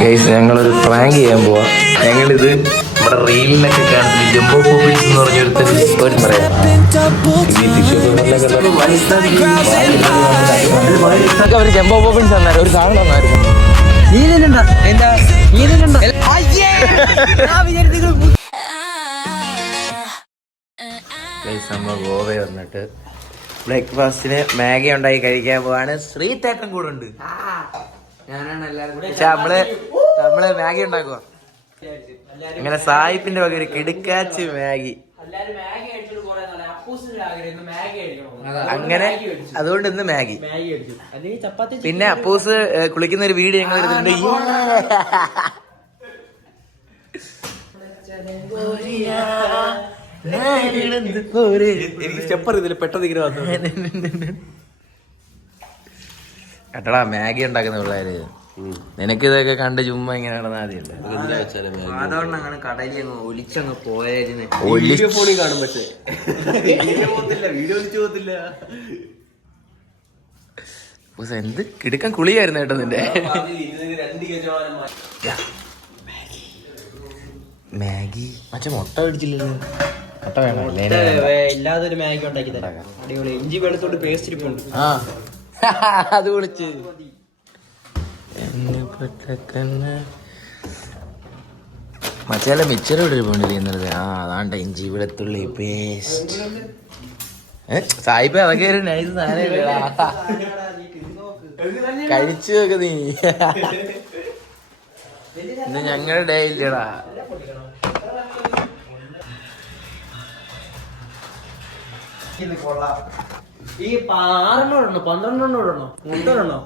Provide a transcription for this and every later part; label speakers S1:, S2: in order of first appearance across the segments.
S1: Guys ഞങ്ങളൊരു prank ചെയ്യാൻ പോവാ. ഞങ്ങളിത് നമ്മുടെ റീലിനൊക്കെ കാണുന്ന ജംബോ പോപ്പിൾസ് എന്ന് പറഞ്ഞൊരുത്തൻ ഒരു പറയാം ഈ tissue paper ഒരു ജംബോ പോപ്പിൾസ് തന്നായിരുന്നു ഒരു സാധനം തന്നായിരുന്നു.
S2: എന്താ?
S1: നമ്മൾ ഗോവ വന്നിട്ട് ബ്രേക്ക്ഫാസ്റ്റിന് മാഗി ഉണ്ടായി കഴിക്കാൻ പോവാണ്. ശ്രീതേട്ടൻ കൂടെ ഉണ്ട്
S2: ഞാനാണ് എല്ലാവരും
S1: പക്ഷെ നമ്മൾ നമ്മൾ മാഗി ഉണ്ടാക്കുക അങ്ങനെ സായിപ്പിന്റെ വക ഒരു കിടുക്കാച്ച് മാഗി അങ്ങനെ അതുകൊണ്ട് ഇന്ന് മാഗി പിന്നെ അപ്പൂസ് കുളിക്കുന്ന ഒരു വീഡിയോ ഞങ്ങൾ എടുത്തിട്ടുണ്ട്
S2: എനിക്ക് സ്റ്റെപ്പർ അറിയത്തില്ല പെട്ടെന്ന് ഇങ്ങനെ വന്നു
S1: കേട്ടടാ മാഗി ഉണ്ടാക്കുന്ന പിള്ളേര്. നിനക്ക് ഇതൊക്കെ കണ്ട് ചുമ്മാ ഇങ്ങനെ നടന്നാ മതിയല്ലോ
S2: അതുകൊണ്ട് അങ്ങനെ കടയിൽ അങ്ങ് ഒലിച്ചങ്ങ് പോയായിരുന്നു
S1: വീഡിയോ
S2: ഫോണിൽ കാണും പക്ഷേ. വീഡിയോ പോകത്തില്ല വീഡിയോ ഒലിച്ചു പോകത്തില്ല.
S1: എന്ത് കിടക്കാൻ കുളിയായിരുന്നു കേട്ടോ നിന്റെ. മാഗി മറ്റേ മുട്ട പിടിച്ചില്ലല്ലോ മുട്ട വേണം അല്ലേ
S2: ഇല്ലാതെ ഒരു മാഗി ഉണ്ടാക്കി തരാം. അടിപൊളി. ഇഞ്ചി വെളുത്തോട്ട് പേസ്റ്റ് ഇരിപ്പുണ്ട്
S1: ആ. അത് വിളിച്ച്. മച്ചാല മിച്ചർ ഇവിടെ ഒരു പോണ്ടിരിക്കുന്നത് ആ അതാണ്ട ഇഞ്ചി വെളുത്തുള്ളി പേസ്റ്റ് സായിപ്പ അതൊക്കെ ഒരു നൈസ് സാധനം കഴിച്ചു നോക്ക് നീ. ഇന്ന് ഞങ്ങളുടെ ഡേ ഇല്ലടാ
S2: ഈ ആറെണ്ണം ഇടണോ? പന്ത്രണ്ടെണ്ണം ഇടണോ? മുട്ടണോ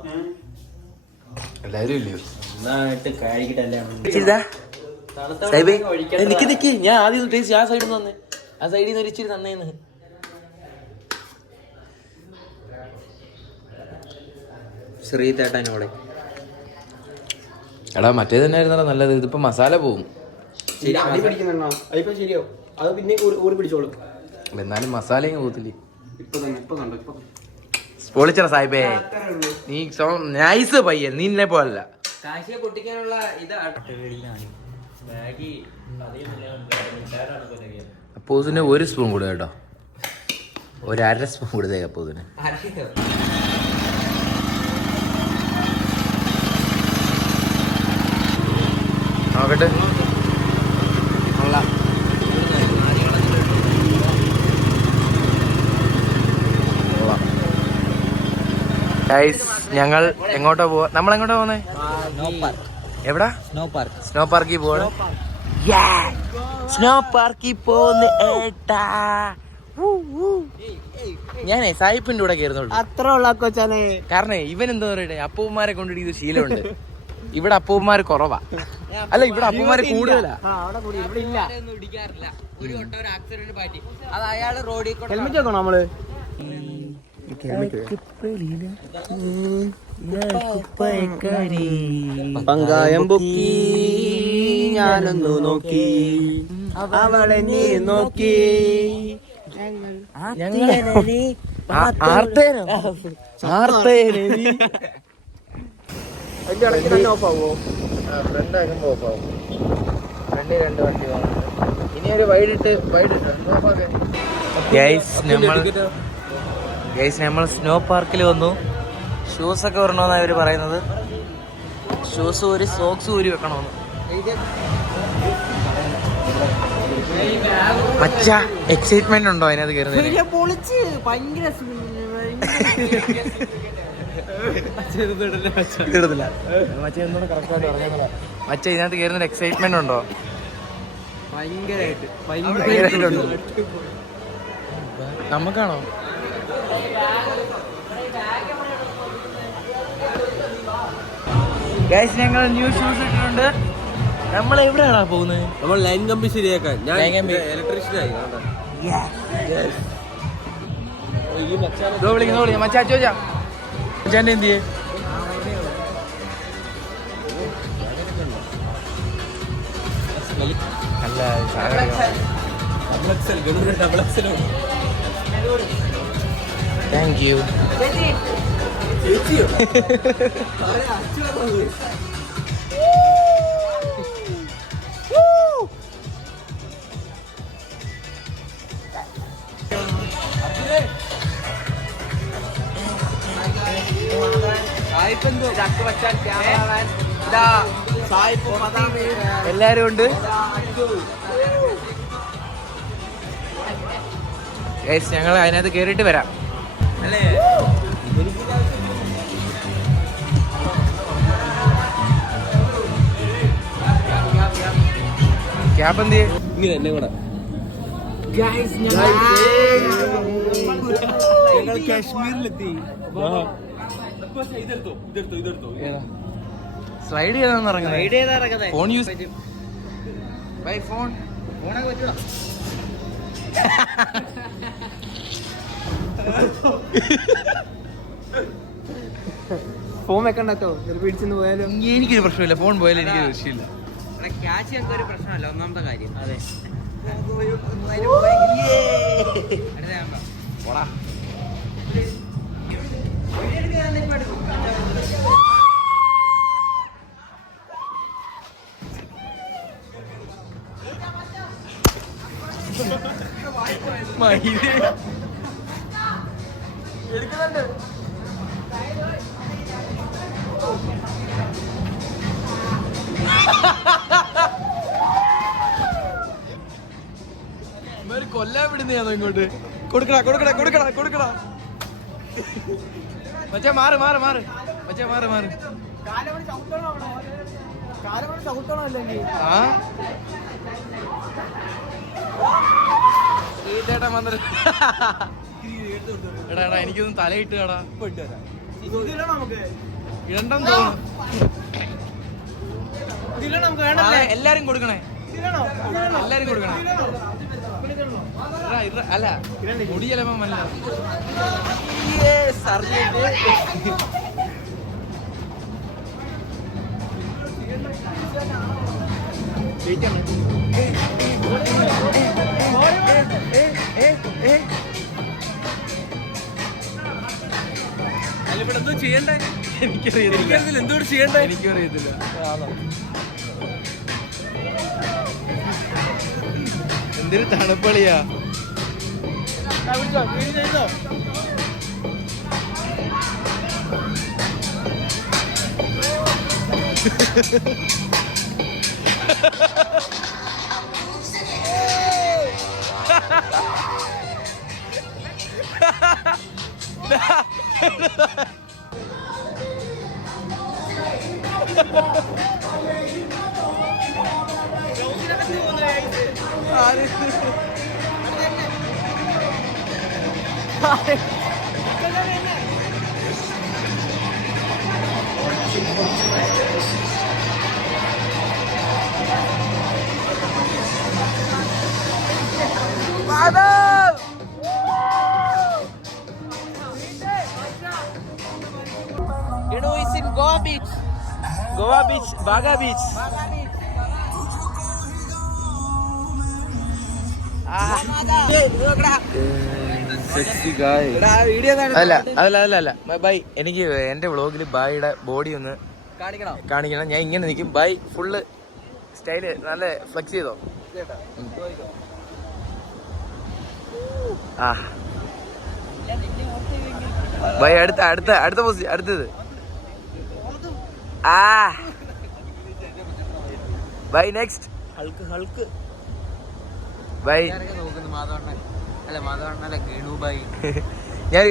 S1: എല്ലാരും ഇല്ലയോ?
S2: നന്നായിട്ട് കഴിക്കട്ടെ എല്ലാം
S1: സായിബേ നിക്ക് നിക്ക്. ഞാൻ ആദ്യം ടേസ്റ്റ് ആ സൈഡിൽ നിന്ന് തന്നെ ആ സൈഡിൽ നിന്ന് ഒരിച്ചിരി തന്നേന്ന്
S2: ശ്രീതേട്ടനോടെ
S1: എടാ മറ്റേ തന്നെ ആയിരുന്നടാ നല്ലത്. ഇതിപ്പോ മസാല പോവും.
S2: ശരി അത് പിന്നെ ഊരി പിടിച്ചോളും.
S1: എന്നാലും മസാലയും പോകത്തില്ലേ പൊളിച്ചട സാഹിബേ. നീ നൈസ് പയ്യൻ നീ എന്നെ പോലല്ല.
S2: കാശിയെ പൊട്ടിക്കാനുള്ള ഇത് മാഗി
S1: അപ്പോസിന് ഒരു സ്പൂൺ കൂടെ കേട്ടോ. ഒരു അര സ്പൂൺ കൊടുത്തേ അപ്പൂസിന്. നോക്കട്ടെ. ഗൈസ് ഞങ്ങൾ എങ്ങോട്ടാ പോവാ? നമ്മൾ എങ്ങോട്ടാ പോന്നെ? എവിടാ?
S2: സ്നോ പാർക്ക്
S1: സ്നോ പാർക്കിൽ പോവാണ് സ്നോ പാർക്കിൽ പോന്ന് ഏട്ടാ. ഞാനേ സായിപ്പിന്റെ കൂടെ കയറുന്നുള്ളൂ.
S2: അത്ര ഉള്ള കൊച്ചാനെ.
S1: കാരണം ഇവൻ എന്താ പറയട്ടെ? അപ്പൂമാരെ കൊണ്ടിട്ട് ഇത് ശീലമുണ്ട്. ഇവിടെ അപ്പൂമാര് കുറവാ. അല്ല ഇവിടെ അപ്പൂമാര് കൂടുതലാ.
S2: അവിടെ കൂടി ഇവിടെ ഇല്ല. ഒരു ആക്സിഡന്റ് പറ്റി. അത് അയാൾ റോഡിൽ കൂടെ ഹെൽമെറ്റ് വെക്കണോ നമ്മൾ? പങ്കായം പൊക്കി ഞാനൊന്നു നോക്കി അവളെ നീ നോക്കി അതിന്റെ ഇടയ്ക്ക് തന്നെ ഓഫ് ആവോ
S1: ഇനി ഒരു വൈകിട്ട് വൈകിട്ട് നമ്മൾ ഗൈസ് നമ്മൾ സ്നോ പാർക്കിൽ വന്നു. ഷൂസ് ഒക്കെ വരണമെന്നാണ് ഇവർ പറയുന്നത്. ഷൂസ് ഊരി സോക്സ് ഊരി വെക്കണമെന്ന്. പച്ച എക്സൈറ്റ്മെന്റ് ഉണ്ടോ അതിനകത്ത് കയറുന്നത്
S2: പൊളിച്ച്. ഭയങ്കര
S1: എന്നോട് മച്ച ഇതിനകത്ത് കയറുന്ന എക്സൈറ്റ്മെന്റ് ഉണ്ടോ?
S2: ഭയങ്കരമായിട്ട്.
S1: ഭയങ്കരമായിട്ടുണ്ട്. നമുക്കാണോ? ഗൈസ് ഞങ്ങൾ ന്യൂ ഷൂസ് ഇട്ടിട്ടുണ്ട്. നമ്മൾ എവിടെയാണോ പോകുന്നത്?
S2: നമ്മൾ ലൈൻ കമ്പി ശരിയാക്കാൻ. ഞാൻ. ഇലക്ട്രീഷ്യനായി
S1: മച്ചാ ചോദിച്ചാ. മച്ചാന്റെ എന്ത് ചെയ്യേ? അല്ല താങ്ക് യു എല്ലാരും ഉണ്ട് ഞങ്ങൾ അതിനകത്ത് കേറിയിട്ട് വരാം.
S2: അല്ലേ?
S1: ക്യാബ് എന്ത്?
S2: ഇങ്ങനെ എന്നെ കൂടെ
S3: ഞങ്ങൾ കാശ്മീരിലെത്തി.
S1: സ്ലൈഡ് ചെയ്താന്ന് ഇറങ്ങുന്നത്
S2: ഇറങ്ങുന്നത്
S1: ഫോൺ യൂസ് ബൈ ഫോൺ
S2: ഫോണൊക്കെ പറ്റൂടാ
S3: ഫോൺ വെക്കണ്ടോ പിടിച്ചെന്ന് പോയാലോ?
S1: എനിക്കൊരു പ്രശ്നമില്ല. ഫോൺ പോയാലും എനിക്കൊരു വിഷയമില്ല
S2: ക്യാഷ് ഞങ്ങൾക്ക് ഒരു പ്രശ്നമല്ല ഒന്നാമത്തെ കാര്യം. അതെ.
S1: പോടാ വിടുന്നയാണോ ഇങ്ങോട്ട്. കൊടുക്കടാ കൊടുക്കടാ കൊടുക്കടാ കൊടുക്കടാ. മച്ചേ മാറ് മാറ് മാറ്. മച്ചേ മാറ് മാറ്. ആ? ചേട്ടൻ വന്നിട്ട് എടാ എടാ എനിക്കൊന്ന് തലയിട്ട് കടാ. ഇടണ്ടെന്ന് തോന്നുന്നു. എല്ലാരും കൊടുക്കണേ. എല്ലാരും കൊടുക്കണേ. അല്ല മുടി ചിലപ്പോ
S2: ഇവിടെ എന്തോ ചെയ്യണ്ടേ
S1: എനിക്കറിയത്തില്ല
S2: എന്തോട് ചെയ്യണ്ടേ
S1: എനിക്കും അറിയത്തില്ല എന്തൊരു തണുപ്പളിയാ. പിടിച്ചോ പിടിച്ചോ പിടിച്ചോ ആര് God. You know, it's in Goa Beach. Goa Beach, Baga Beach. അല്ല അതല്ല അതല്ല അല്ല. ബൈ എനിക്ക് എന്റെ വ്ളോഗിൽ ബായിയുടെ ബോഡി ഒന്ന്
S2: കാണിക്കണം.
S1: കാണിക്കണം. ഞാൻ ഇങ്ങനെ നിൽക്കും ബൈ ഫുള്ള് സ്റ്റൈൽ നല്ല ഫ്ലെക്സ് ചെയ്തോ. ആ. ബൈ അടുത്ത അടുത്ത അടുത്ത പൊസിഷൻ അടുത്തത്. ആ. Bye next
S3: Hulk Hulk.
S1: Bye.
S2: നോക്കുന്നു. മാധവണ്ണൻ. അല്ല മാധവണ്ണല്ല ഗണുബായി
S1: ഞാൻ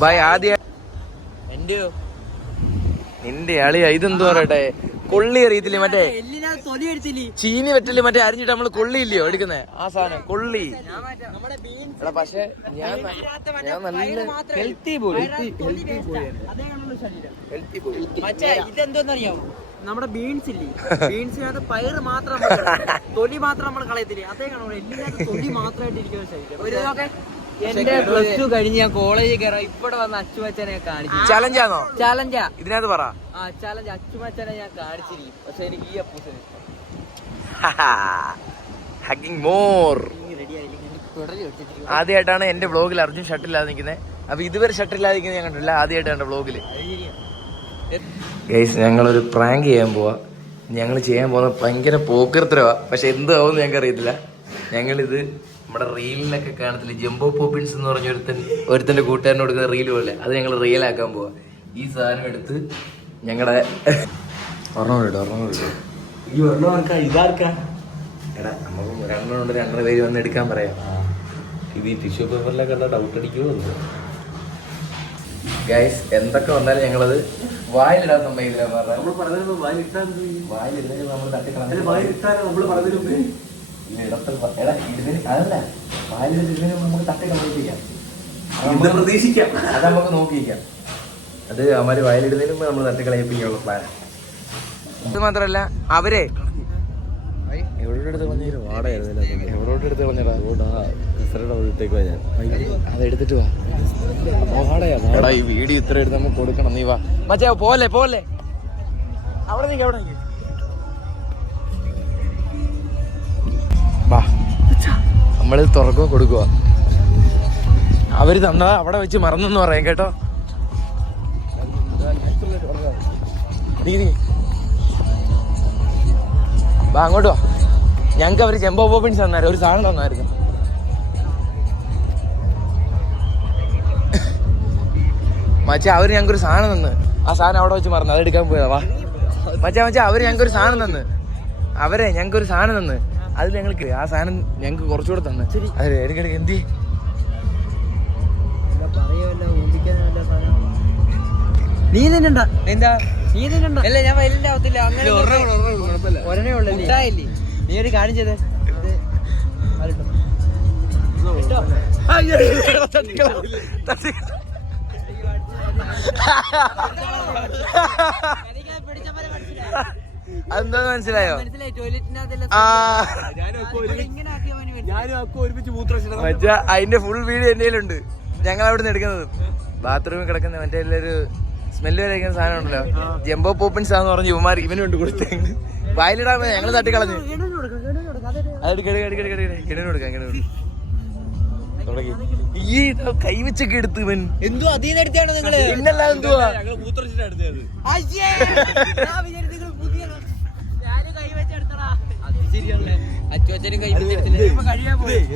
S1: ബൈ. ആദ്യ നിന്റെ അളിയാ ഇതെന്തു പറയട്ടെ? കൊള്ളി അറിയത്തില്ലേ മറ്റേ?
S2: എല്ലിനകത്ത് തൊലി എടുത്തില്ലേ
S1: ചീനി വെറ്റൽ മറ്റേ അരിഞ്ഞിട്ട് നമ്മൾ കൊള്ളിയില്ലയോ എടുക്കുന്നേ ആ സാധനം കൊള്ളി.
S2: നമ്മുടെ ബീൻസ്
S1: എടാ പക്ഷെ ഞാൻ ഞാൻ നല്ല healthy body healthy healthy body
S2: ഇതെന്തോന്നറിയാമോ നമ്മുടെ ബീൻസ് ഇല്ലേ? ബീൻസിനകത്ത് പയറ് മാത്രം നമ്മൾ തൊലി മാത്രം നമ്മൾ കളയത്തില്ലേ? അതേ കാണുള്ളൂ. തൊലി മാത്രമായിട്ട് ഇരിക്കുന്ന ഒരു ഇതൊക്കെ എന്റെ പ്ലസ് ടു കഴിഞ്ഞ് ഞാൻ കോളേജിൽ കയറാം ഇവിടെ വന്ന് അച്ചുമച്ചനെ കാണിച്ചു
S1: ചലഞ്ചാണോ
S2: ചാലഞ്ചാ
S1: ഇതിനകത്ത് പറ.
S2: ആ ചാലഞ്ച് അച്ചുമച്ചനെ ഞാൻ കാണിച്ചിരിക്കും. പക്ഷെ എനിക്ക് ഈ അപ്പൂസിന്
S1: മോർ ആദ്യമായിട്ടാണ് എന്റെ ബ്ലോഗിൽ അർജുൻ ഷട്ടില്ലാതെ നിൽക്കുന്നത്. അപ്പൊ ഇതുവരെ ഷട്ടില്ലാതെ നിൽക്കുന്നത് ഞാൻ കണ്ടില്ല ആദ്യമായിട്ടാണ്
S2: ശരിയാ.
S1: ഗൈസ് ഞങ്ങളൊരു പ്രാങ്ക് ചെയ്യാൻ പോവാ. ഞങ്ങൾ ചെയ്യാൻ പോകുന്നത് ഭയങ്കര പോക്കൃത്തരവാ. പക്ഷെ എന്താവും ഞങ്ങൾക്ക് അറിയത്തില്ല ഞങ്ങളിത് നമ്മുടെ റീലിനൊക്കെ കാണത്തില്ല? ജംബോ പോപ്പിൻസ് എന്ന് പറഞ്ഞ ഒരുത്തൻ ഒരുത്തന്റെ കൂട്ടുകാരന് കൊടുക്കുന്ന റീൽ പോലെ. അത് ഞങ്ങൾ റിയൽ ആക്കാൻ പോവാ. ഈ സാധനം എടുത്ത് ഞങ്ങളുടെ ഒരെണ്ണം ഇട്ടോ ഒരെണ്ണം ഇട്ടോ
S3: ഈ ഒരെണ്ണം ആർക്കാ? ഇതാർക്കാ?
S1: എടാ നമുക്ക് രണ്ടെണ്ണം രണ്ടര പേര് വന്ന് എടുക്കാൻ പറയാം.
S3: ഇത് ഈ ടിഷ്യൂ പേപ്പറിലൊക്കെ ഉള്ള ഡൗട്ട് അടിക്കുമോ
S1: ഗൈസ് എന്തൊക്കെ വന്നാലും ഞങ്ങളത് വായിലിടാൻ സമ്മതിക്കില്ല
S3: നമ്മൾ പറഞ്ഞത് വായിലിട്ടാൻ
S1: വായിലില്ലെങ്കിൽ നമ്മൾ തട്ടിക്കളഞ്ഞു.
S3: നമ്മൾ പറഞ്ഞതിന് മുമ്പേ
S1: ഇത് ഇടത്തിൽ പ- എടാ ഇതിന് അതല്ല. വായിലിടുന്നതിന് മുമ്പ് നമുക്ക് തട്ടി കളഞ്ഞിരിക്കാം
S3: ഇത് പ്രതീക്ഷിക്കാം.
S1: അത് നമുക്ക് നോക്കിയിരിക്കാം. അത് അവന്മാര് വായിലിടുന്നതിന് മുമ്പ് നമ്മൾ തട്ടിക്കളയിപ്പിക്കാനുള്ള പ്ലാൻ ഇത് മാത്രല്ല അവരെ എവിടോട്ട്? എടുത്ത് കളഞ്ഞടാ
S3: ഞാൻ.
S1: അത് എടുത്തിട്ട് ഈ വീഡിയോ ഇത്ര എടുത്ത് നമുക്ക് കൊടുക്കണം നീ വാ. മച്ചാ പോലെ പോലെ അവിടെ നിൽക്ക് അവിടെ നിൽക്ക് വാ. നമ്മൾ തുറക്കുക കൊടുക്കുക അവർ തന്നതാ അവിടെ വെച്ച് മറന്നെന്ന് പറയാം കേട്ടോ. നീ, നീ. വാ അങ്ങോട്ട് വാ. ഞങ്ങൾക്ക് അവർ ചെമ്പോ പോപ്പിൻസ് തന്നായിരുന്നു. ഒരു സാധനം തന്നായിരുന്നു. മച്ചാ അവർ ഞങ്ങൾക്ക് ഒരു സാധനം തന്നു. ആ സാധനം അവിടെ വെച്ച് മറന്നു. അതെടുക്കാൻ പോയതാ. വാ. മച്ചാ മച്ചാ അവർ ഞങ്ങൾക്ക് ഒരു സാധനം തന്നു. അവരെ ഞങ്ങൾക്ക് ഒരു സാധനം തന്നു. അതിൽ ഞങ്ങൾക്ക് ആ സാധനം ഞങ്ങൾക്ക് കുറച്ചുകൂടെ തന്ന്. അതെ ഇടയ്ക്കിടയ്ക്ക് എന്തി
S2: നീ തന്നെ എന്താ നീ തന്നെ അല്ല ഞാൻ വയലിന്റെ ആവത്തില്ല അങ്ങനെ ഉള്ളല്ലേ നീ ഒരു കാണിച്ചത്
S1: അതെന്താന്ന് മനസ്സിലായോ?
S2: മനസ്സിലായി
S1: അതിന്റെ ഫുൾ വീഡിയോ എന്റെ കയ്യിലുണ്ട്. ഞങ്ങൾ അവിടെ നിന്ന് എടുക്കുന്നത്. ബാത്റൂമിൽ കിടക്കുന്ന മറ്റേ ഒരു സ്മെല്ല് വരയ്ക്കുന്ന സാധനം ഉണ്ടല്ലോ. ജംബോ പോപ്പിൻസ് ആണെന്ന് പറഞ്ഞ് ഇവന്മാർ ഇവനും ഉണ്ട് കൊടുത്തേങ്ങ് വായിലിടാൻ ഞങ്ങൾ തട്ടിക്കളഞ്ഞു. ഈ കൈവച്ചൊക്കെ എടുത്ത് ഇവൻ.
S2: എന്തോ അതീന്ന് എടുത്താണ് നിങ്ങൾ?
S1: പിന്നല്ല എന്തുവാ.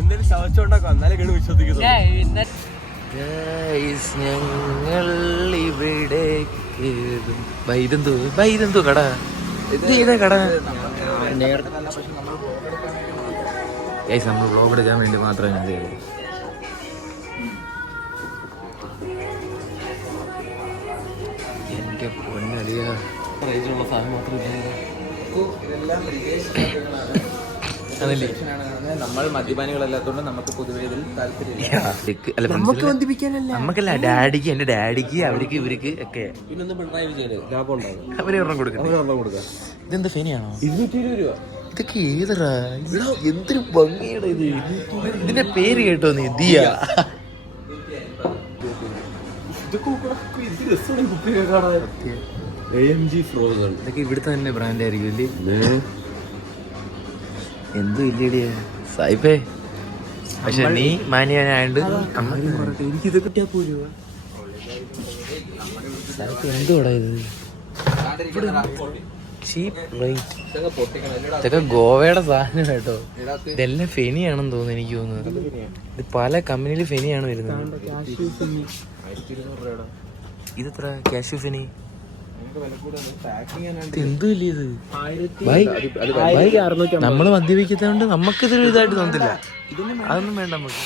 S3: എന്തായാലും ശവച്ചുണ്ടാക്കാം? എന്നാലേ കേട് വിശ്വസിക്കുന്നു
S1: ഞങ്ങൾ ഇവിടെ കട. ഇത് ഏതാ കട? ഗൈസ് നമ്മൾ വ്ലോഗ് എടുക്കാൻ വേണ്ടി മാത്രമേ ഞാൻ ചെയ്യുള്ളൂ എനിക്ക്
S3: പൊന്നലിയ സാധനം
S1: അതല്ലേ
S3: നമ്മൾ നമുക്ക് പൊതുവേ ഇതിൽ താല്പര്യമില്ല.
S1: നമുക്കല്ല ഡാഡിക്ക് എന്റെ ഡാഡിക്ക് അവർക്ക് ഇവർക്ക് ഒക്കെ.
S3: പിന്നൊന്നും പിണറായി വിജയന്? ലാഭം ഉണ്ടാകും
S1: അവരെ ഒരെണ്ണം
S3: കൊടുക്കാം.
S1: ഇതെന്താ ഫെനിയാണോ?
S3: ഇരുന്നൂറ്റി ഇരുപത് രൂപ.
S1: ഇതൊക്കെ ഏതടാ എന്തൊരു ഭംഗിയുടെ ഇത്. ഇതിന്റെ പേര് കേട്ടോ നീ ദിയ.
S3: ഇതൊക്കെ
S1: ഇവിടുത്തെ തന്നെ ബ്രാൻഡ് ആയിരിക്കും അല്ലേ? എന്തും ഇല്ലേടിയ സായിപ്പേ പക്ഷെ നീ മാന്യനായോണ്ട്
S3: എനിക്ക് ഇത് കിട്ടിയാ പോരുക
S1: സായിപ്പ് എന്തുവാടാ ഇത്? ചീപ്പ് റേറ്റ് ഇതൊക്കെ ഗോവയുടെ സാധനം കേട്ടോ. ഇതെല്ലാം ഫെനിയാണെന്ന് തോന്നുന്നു എനിക്ക് തോന്നുന്നത്. ഇത് പല കമ്പനിയിൽ ഫെനിയാണ് വരുന്നത്. ഇതെത്ര? കാഷ്യൂ ഫെനി? ഇത് എന്തും ഇല്ലേ ഇത്? നമ്മൾ മദ്യപിക്കുന്നതുകൊണ്ട് നമുക്കിതൊരു ഇതായിട്ട് തോന്നില്ല അതൊന്നും വേണ്ട നമുക്ക്.